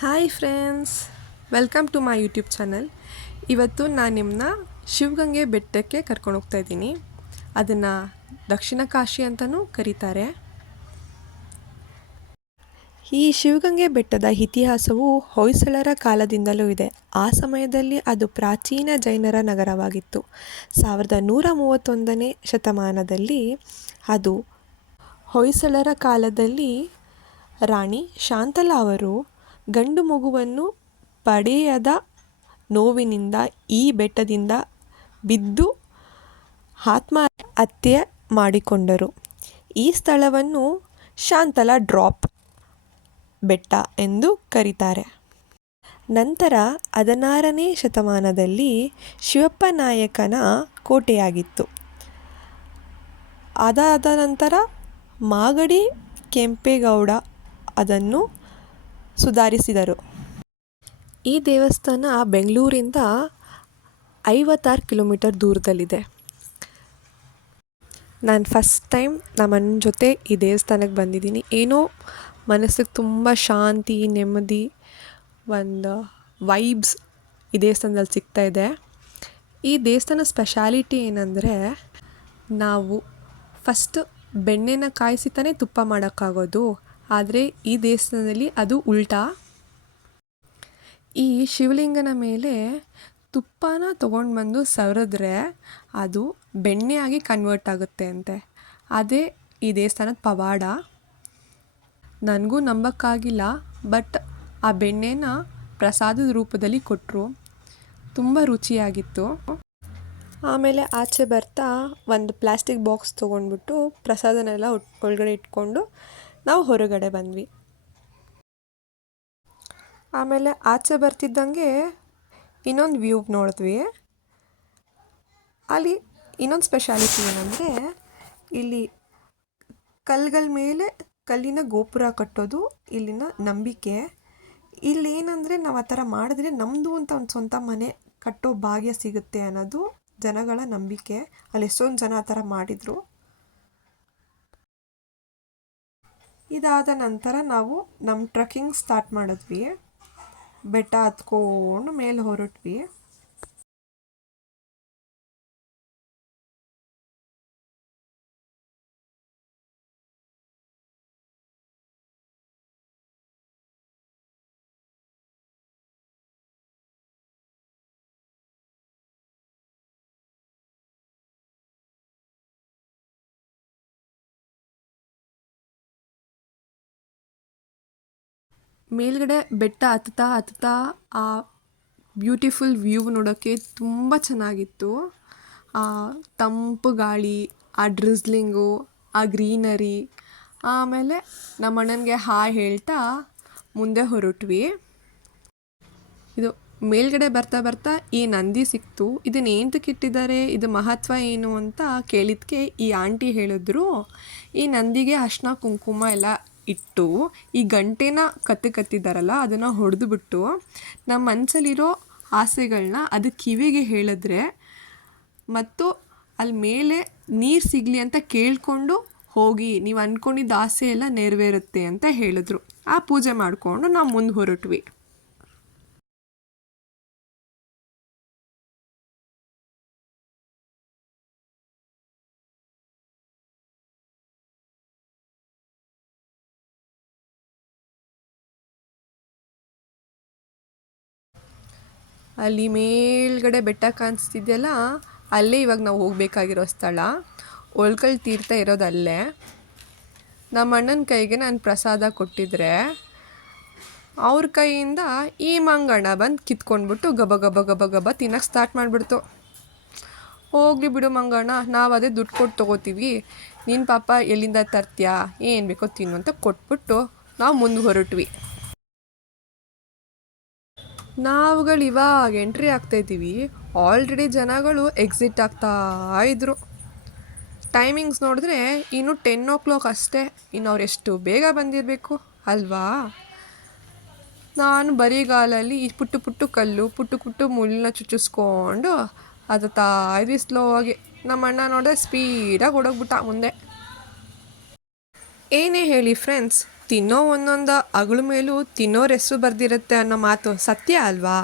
Hi friends, welcome to my YouTube channel. ಇವತ್ತು ನಾನು ನಿಮ್ಮನ್ನ ಶಿವಗಂಗೆ ಬೆಟ್ಟಕ್ಕೆ ಕರ್ಕೊಂಡು ಹೋಗ್ತಾ ಇದ್ದೀನಿ. ಅದನ್ನು ದಕ್ಷಿಣ ಕಾಶಿ ಅಂತಲೂ ಕರೀತಾರೆ. ಈ ಶಿವಗಂಗೆ ಬೆಟ್ಟದ ಇತಿಹಾಸವು ಹೊಯ್ಸಳರ ಕಾಲದಿಂದಲೂ ಇದೆ. ಆ ಸಮಯದಲ್ಲಿ ಅದು ಪ್ರಾಚೀನ ಜೈನರ ನಗರವಾಗಿತ್ತು. 1131ನೇ ಶತಮಾನದಲ್ಲಿ ಅದು ಹೊಯ್ಸಳರ ಕಾಲದಲ್ಲಿ ರಾಣಿ ಶಾಂತಲಾ ಅವರು ಗಂಡು ಮಗುವನ್ನು ಪಡೆಯದ ನೋವಿನಿಂದ ಈ ಬೆಟ್ಟದಿಂದ ಬಿದ್ದು ಆತ್ಮಹತ್ಯೆ ಮಾಡಿಕೊಂಡರು. ಈ ಸ್ಥಳವನ್ನು ಶಾಂತಲಾ ಡ್ರಾಪ್ ಬೆಟ್ಟ ಎಂದು ಕರೀತಾರೆ. ನಂತರ 16ನೇ ಶತಮಾನದಲ್ಲಿ ಶಿವಪ್ಪ ನಾಯಕನ ಕೋಟೆಯಾಗಿತ್ತು. ಅದಾದ ನಂತರ ಮಾಗಡಿ ಕೆಂಪೇಗೌಡ ಅದನ್ನು ಸುಧಾರಿಸಿದರು. ಈ ದೇವಸ್ಥಾನ ಬೆಂಗಳೂರಿಂದ 56 ಕಿಲೋಮೀಟರ್ ದೂರದಲ್ಲಿದೆ. ನಾನು ಫಸ್ಟ್ ಟೈಮ್ ನಮ್ಮನ ಜೊತೆ ಈ ದೇವಸ್ಥಾನಕ್ಕೆ ಬಂದಿದ್ದೀನಿ. ಏನೋ ಮನಸ್ಸಿಗೆ ತುಂಬ ಶಾಂತಿ, ನೆಮ್ಮದಿ, ಒಂದು ವೈಬ್ಸ್ ಈ ದೇವಸ್ಥಾನದಲ್ಲಿ ಸಿಗ್ತಾಯಿದೆ. ಈ ದೇವಸ್ಥಾನ ಸ್ಪೆಷಾಲಿಟಿ ಏನಂದರೆ, ನಾವು ಫಸ್ಟ್ ಬೆಣ್ಣೆನ ಕಾಯಿಸಿ ತಾನೇ ತುಪ್ಪ ಮಾಡೋಕ್ಕಾಗೋದು. ಆದರೆ ಈ ದೇವಸ್ಥಾನದಲ್ಲಿ ಅದು ಉಲ್ಟಾ. ಈ ಶಿವಲಿಂಗನ ಮೇಲೆ ತುಪ್ಪನ ತೊಗೊಂಡು ಬಂದು ಸವರಿದ್ರೆ ಅದು ಬೆಣ್ಣೆಯಾಗಿ ಕನ್ವರ್ಟ್ ಆಗುತ್ತೆ ಅಂತೆ. ಅದೇ ಈ ದೇವಸ್ಥಾನದ ಪವಾಡ. ನನಗೂ ನಂಬಕ್ಕಾಗಿಲ್ಲ, ಬಟ್ ಆ ಬೆಣ್ಣೆನ ಪ್ರಸಾದದ ರೂಪದಲ್ಲಿ ಕೊಟ್ಟರು. ತುಂಬ ರುಚಿಯಾಗಿತ್ತು. ಆಮೇಲೆ ಆಚೆ ಬರ್ತಾ ಒಂದು ಪ್ಲಾಸ್ಟಿಕ್ ಬಾಕ್ಸ್ ತೊಗೊಂಡ್ಬಿಟ್ಟು ಪ್ರಸಾದನೆಲ್ಲ ಒಳಗಡೆ ಇಟ್ಕೊಂಡು ನಾವು ಹೊರಗಡೆ ಬಂದ್ವಿ. ಆಮೇಲೆ ಆಚೆ ಬರ್ತಿದ್ದಂಗೆ ಇನ್ನೊಂದು ವ್ಯೂ ನೋಡಿದ್ವಿ. ಅಲ್ಲಿ ಇನ್ನೊಂದು ಸ್ಪೆಷಾಲಿಟಿ ಏನಂದರೆ, ಇಲ್ಲಿ ಕಲ್ಲುಗಳ ಮೇಲೆ ಕಲ್ಲಿನ ಗೋಪುರ ಕಟ್ಟೋದು ಇಲ್ಲಿನ ನಂಬಿಕೆ. ಇಲ್ಲೇನಂದರೆ, ನಾವು ಆ ಥರ ಮಾಡಿದ್ರೆ ನಮ್ಮದು ಅಂತ ಒಂದು ಸ್ವಂತ ಮನೆ ಕಟ್ಟೋ ಭಾಗ್ಯ ಸಿಗುತ್ತೆ ಅನ್ನೋದು ಜನಗಳ ನಂಬಿಕೆ. ಅಲ್ಲಿ ಎಷ್ಟೊಂದು ಜನ ಆ ಥರ ಮಾಡಿದರು. ಇದಾದ ನಂತರ ನಾವು ನಮ್ಮ ಟ್ರೆಕ್ಕಿಂಗ್ ಸ್ಟಾರ್ಟ್ ಮಾಡಿದ್ವಿ. ಬೆಟ್ಟ ಹತ್ಕೊಂಡು ಮೇಲೆ ಹೊರಟ್ವಿ. ಮೇಲ್ಗಡೆ ಬೆಟ್ಟ ಹತ್ತುತ್ತಾ ಆ ಬ್ಯೂಟಿಫುಲ್ ವ್ಯೂ ನೋಡೋಕ್ಕೆ ತುಂಬ ಚೆನ್ನಾಗಿತ್ತು. ಆ ತಂಪು ಗಾಳಿ, ಆ ಡ್ರಿಸ್ಲಿಂಗು, ಆ ಗ್ರೀನರಿ. ಆಮೇಲೆ ನಮ್ಮ ಅಣ್ಣನಿಗೆ ಹಾಯ್ ಹೇಳ್ತಾ ಮುಂದೆ ಹೊರಟ್ವಿ. ಇದು ಮೇಲ್ಗಡೆ ಬರ್ತಾ ಈ ನಂದಿ ಸಿಕ್ತು. ಇದನ್ನು ಏನಕ್ಕೆ ಇಟ್ಟಿದ್ದಾರೆ, ಇದು ಮಹತ್ವ ಏನು ಅಂತ ಕೇಳಿದ್ಕೆ ಈ ಆಂಟಿ ಹೇಳಿದ್ರು, ಈ ನಂದಿಗೆ ಅರ್ಶಿನ ಕುಂಕುಮ ಎಲ್ಲ ಇಟ್ಟು ಈ ಗಂಟೆನ ಕತ್ತಿದ್ದಾರಲ್ಲ ಅದನ್ನು ಹೊಡೆದುಬಿಟ್ಟು ನಮ್ಮ ಮನಸ್ಸಲ್ಲಿರೋ ಆಸೆಗಳನ್ನ ಅದು ಕಿವಿಗೆ ಹೇಳಿದ್ರೆ ಮತ್ತು ಅಲ್ಲಿ ಮೇಲೆ ನೀರು ಸಿಗಲಿ ಅಂತ ಕೇಳಿಕೊಂಡು ಹೋಗಿ, ನೀವು ಅಂದ್ಕೊಂಡಿದ್ದ ಆಸೆ ಎಲ್ಲ ನೆರವೇರುತ್ತೆ ಅಂತ ಹೇಳಿದ್ರು. ಆ ಪೂಜೆ ಮಾಡಿಕೊಂಡು ನಾವು ಮುಂದೆ ಹೊರಟ್ವಿ. ಅಲ್ಲಿ ಮೇಲ್ಗಡೆ ಬೆಟ್ಟ ಕಾಣಿಸ್ತಿದೆಯಲ್ಲ, ಅಲ್ಲೇ ಇವಾಗ ನಾವು ಹೋಗಬೇಕಾಗಿರೋ ಸ್ಥಳ. ಒಳ್ಕಲ್ ತೀರ್ಥ ಇರೋದಲ್ಲೇ. ನಮ್ಮ ಅಣ್ಣನ ಕೈಗೆ ನಾನು ಪ್ರಸಾದ ಕೊಟ್ಟಿದ್ರೆ ಅವ್ರ ಕೈಯಿಂದ ಈ ಮಂಗಣ್ಣ ಬಂದು ಕಿತ್ಕೊಂಡ್ಬಿಟ್ಟು ಗಬ ಗಬ ಗಬ ಗಬ ತಿನ್ನೋಕ್ಕೆ ಸ್ಟಾರ್ಟ್ ಮಾಡಿಬಿಡ್ತು. ಹೋಗ್ಲಿ ಬಿಡು ಮಂಗಣ್ಣ, ನಾವು ಅದೇ ದುಡ್ಡು ಕೊಟ್ಟು ತೊಗೋತೀವಿ, ನಿನ್ನ ಪಾಪ ಎಲ್ಲಿಂದ ತರ್ತೀಯಾ, ಏನು ಬೇಕೋ ತಿನ್ನು ಅಂತ ಕೊಟ್ಬಿಟ್ಟು ನಾವು ಮುಂದೆ ಹೊರಟ್ವಿ. ನಾವುಗಳು ಇವಾಗ ಎಂಟ್ರಿ ಆಗ್ತಾಯಿದ್ದೀವಿ, ಆಲ್ರೆಡಿ ಜನಗಳು ಎಕ್ಸಿಟ್ ಆಗ್ತಾ ಇದ್ರು. ಟೈಮಿಂಗ್ಸ್ ನೋಡಿದ್ರೆ ಇನ್ನು 10 o'clock ಅಷ್ಟೇ. ಇನ್ನು ಅವ್ರು ಎಷ್ಟು ಬೇಗ ಬಂದಿರಬೇಕು ಅಲ್ವಾ. ನಾನು ಬರಿಗಾಲಲ್ಲಿ ಈ ಪುಟ್ಟು ಕಲ್ಲು ಪುಟ್ಟು ಮುಳ್ಳನ್ನ ಚುಚ್ಚಿಸ್ಕೊಂಡು ಹತ್ತಾ ಇದ್ವಿ ಸ್ಲೋ ಆಗಿ. ನಮ್ಮ ಅಣ್ಣ ನೋಡಿದ್ರೆ ಸ್ಪೀಡಾಗಿ ಓಡೋಗ್ಬಿಟ್ಟ ಮುಂದೆ. ಏನೇ ಹೇಳಿ ಫ್ರೆಂಡ್ಸ್, ತಿನ್ನೋ ಒಂದೊಂದು ಅಗಳ ಮೇಲೂ ತಿನ್ನೋರ ಹೆಸರು ಬರ್ದಿರುತ್ತೆ ಅನ್ನೋ ಮಾತು ಸತ್ಯ ಅಲ್ವಾ?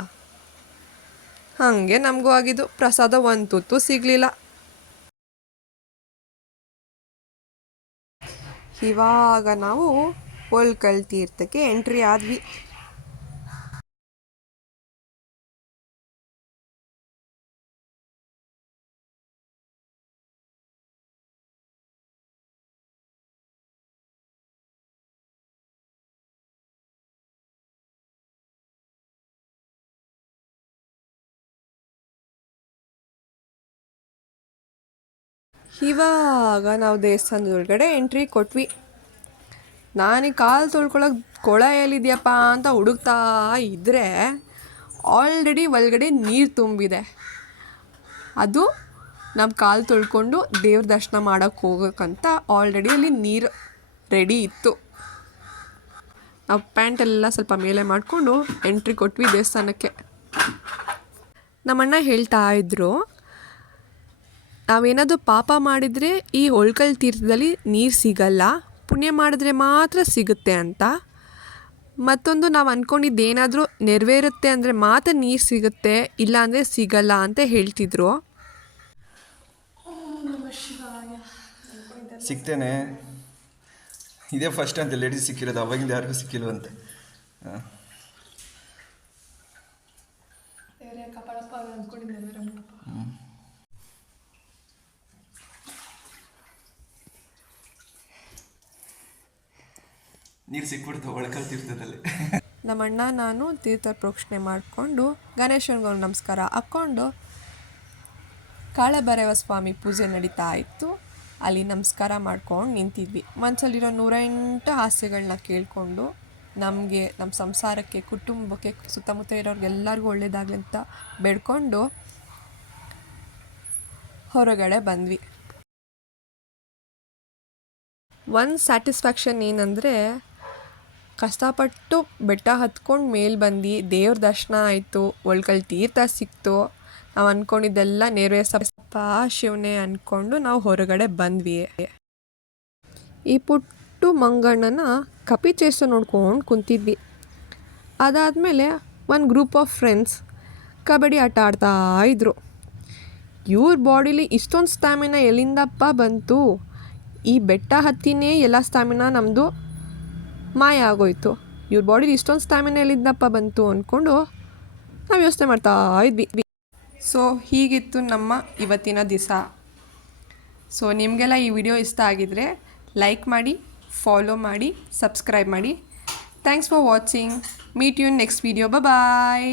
ಹಾಗೆ ನಮಗೂ ಆಗಿದ್ದು, ಪ್ರಸಾದ ಒಂದು ತುತ್ತು ಸಿಗಲಿಲ್ಲ. ಇವಾಗ ನಾವು ಒಳ್ಕಲ್ ತೀರ್ಥಕ್ಕೆ ಎಂಟ್ರಿ ಆದ್ವಿ. ಇವಾಗ ನಾವು ದೇವಸ್ಥಾನದ ಒಳಗಡೆ ಎಂಟ್ರಿ ಕೊಟ್ವಿ. ನಾನೀಗ ಕಾಲು ತೊಳ್ಕೊಳಕ್ಕೆ ಕೊಳ ಎಲ್ಲಿದೆಯಪ್ಪ ಅಂತ ಹುಡುಕ್ತಾ ಇದ್ದರೆ ಆಲ್ರೆಡಿ ಒಳಗಡೆ ನೀರು ತುಂಬಿದೆ. ಅದು ನಮ್ಮ ಕಾಲು ತೊಳ್ಕೊಂಡು ದೇವ್ರ ದರ್ಶನ ಮಾಡೋಕ್ಕೆ ಹೋಗೋಕ್ಕಂತ ಆಲ್ರೆಡಿ ಅಲ್ಲಿ ನೀರು ರೆಡಿ ಇತ್ತು. ನಾವು ಪ್ಯಾಂಟೆಲ್ಲ ಸ್ವಲ್ಪ ಮೇಲೆ ಮಾಡಿಕೊಂಡು ಎಂಟ್ರಿ ಕೊಟ್ವಿ ದೇವಸ್ಥಾನಕ್ಕೆ. ನಮ್ಮಣ್ಣ ಹೇಳ್ತಾ ಇದ್ದರು, ನಾವೇನಾದರೂ ಪಾಪ ಮಾಡಿದರೆ ಈ ಒಳ್ಕಲ್ ತೀರ್ಥದಲ್ಲಿ ನೀರು ಸಿಗಲ್ಲ, ಪುಣ್ಯ ಮಾಡಿದ್ರೆ ಮಾತ್ರ ಸಿಗುತ್ತೆ ಅಂತ. ಮತ್ತೊಂದು ನಾವು ಅಂದ್ಕೊಂಡಿದ್ದೇನಾದರೂ ನೆರವೇರುತ್ತೆ ಅಂದರೆ ಮಾತ್ರ ನೀರು ಸಿಗುತ್ತೆ, ಇಲ್ಲಾಂದರೆ ಸಿಗಲ್ಲ ಅಂತ ಹೇಳ್ತಿದ್ರು. ಸಿಗ್ತೇನೆ, ಇದೇ ಫಸ್ಟ್ ಅಂತ ಲೇಡೀಸ್ ಸಿಕ್ಕಿರೋದು, ಅವಾಗಿಂದ ಯಾರಿಗೂ ಸಿಕ್ಕಿಲ್ವಂತೆ. ನೀರು ಸಿಕ್ಬಿಡ್ತು ಒಳಕಲ್ ತೀರ್ಥದಲ್ಲಿ. ನಮ್ಮಣ್ಣ ನಾನು ತೀರ್ಥ ಪ್ರೋಕ್ಷಣೆ ಮಾಡಿಕೊಂಡು ಗಣೇಶನಿಗೆ ನಮಸ್ಕಾರ ಹಾಕ್ಕೊಂಡು ಕಾಳಭೈರವ ಸ್ವಾಮಿ ಪೂಜೆ ನಡೀತಾ ಇತ್ತು. ಅಲ್ಲಿ ನಮಸ್ಕಾರ ಮಾಡ್ಕೊಂಡು ನಿಂತಿದ್ವಿ. ಮನಸ್ಸಲ್ಲಿರೋ 108 ಹಾಸ್ಯಗಳನ್ನ ಕೇಳಿಕೊಂಡು ನಮಗೆ, ನಮ್ಮ ಸಂಸಾರಕ್ಕೆ, ಕುಟುಂಬಕ್ಕೆ, ಸುತ್ತಮುತ್ತ ಇರೋರಿಗೆಲ್ಲರಿಗೂ ಒಳ್ಳೇದಾಗಲಿ ಅಂತ ಬೇಡ್ಕೊಂಡು ಹೊರಗಡೆ ಬಂದ್ವಿ. ಒಂದು ಸ್ಯಾಟಿಸ್ಫ್ಯಾಕ್ಷನ್ ಏನಂದರೆ, ಕಷ್ಟಪಟ್ಟು ಬೆಟ್ಟ ಹತ್ಕೊಂಡು ಮೇಲೆ ಬಂದು ದೇವ್ರ ದರ್ಶನ ಆಯಿತು, ಒಳ್ಕಲ್ ತೀರ್ಥ ಸಿಕ್ತು, ನಾವು ಅಂದ್ಕೊಂಡಿದ್ದೆಲ್ಲ ನೆರವೇರಿಸಪ್ಪ ಶಿವನೇ ಅಂದ್ಕೊಂಡು ನಾವು ಹೊರಗಡೆ ಬಂದ್ವಿ. ಈ ಪುಟ್ಟು ಮಂಗಣ್ಣನ ಕಪಿ ಚೇಷ್ಟೆ ನೋಡ್ಕೊಂಡು ಕುಂತಿದ್ವಿ. ಅದಾದಮೇಲೆ ಒಂದು ಗ್ರೂಪ್ ಆಫ್ ಫ್ರೆಂಡ್ಸ್ ಕಬಡ್ಡಿ ಆಟ ಆಡ್ತಾ ಇದ್ರು. ಇವ್ರ ಬಾಡಿಲಿ ಇಷ್ಟೊಂದು ಸ್ಟ್ಯಾಮಿನಾ ಎಲ್ಲಿಂದಪ್ಪ ಬಂತು? ಈ ಬೆಟ್ಟ ಹತ್ತಿನೇ ಎಲ್ಲ ಸ್ಟ್ಯಾಮಿನಾ ನಮ್ಮದು ಮಾಯ ಆಗೋಯ್ತು. ಇವ್ರ ಬಾಡಿಲಿ ಇಷ್ಟೊಂದು ಸ್ಟ್ಯಾಮಿನಾ ಎಲ್ಲಿಂದಪ್ಪ ಬಂತು ಅಂದ್ಕೊಂಡು ನಾವು ಯೋಚನೆ ಮಾಡ್ತಾ ಇದ್ವಿ. ಸೊ ಹೀಗಿತ್ತು ನಮ್ಮ ಇವತ್ತಿನ ದಿವಸ. ಸೊ ನಿಮಗೆಲ್ಲ ಈ ವಿಡಿಯೋ ಇಷ್ಟ ಆಗಿದರೆ ಲೈಕ್ ಮಾಡಿ, ಫಾಲೋ ಮಾಡಿ, ಸಬ್ಸ್ಕ್ರೈಬ್ ಮಾಡಿ. Thanks for watching. Meet you in next video. Bye.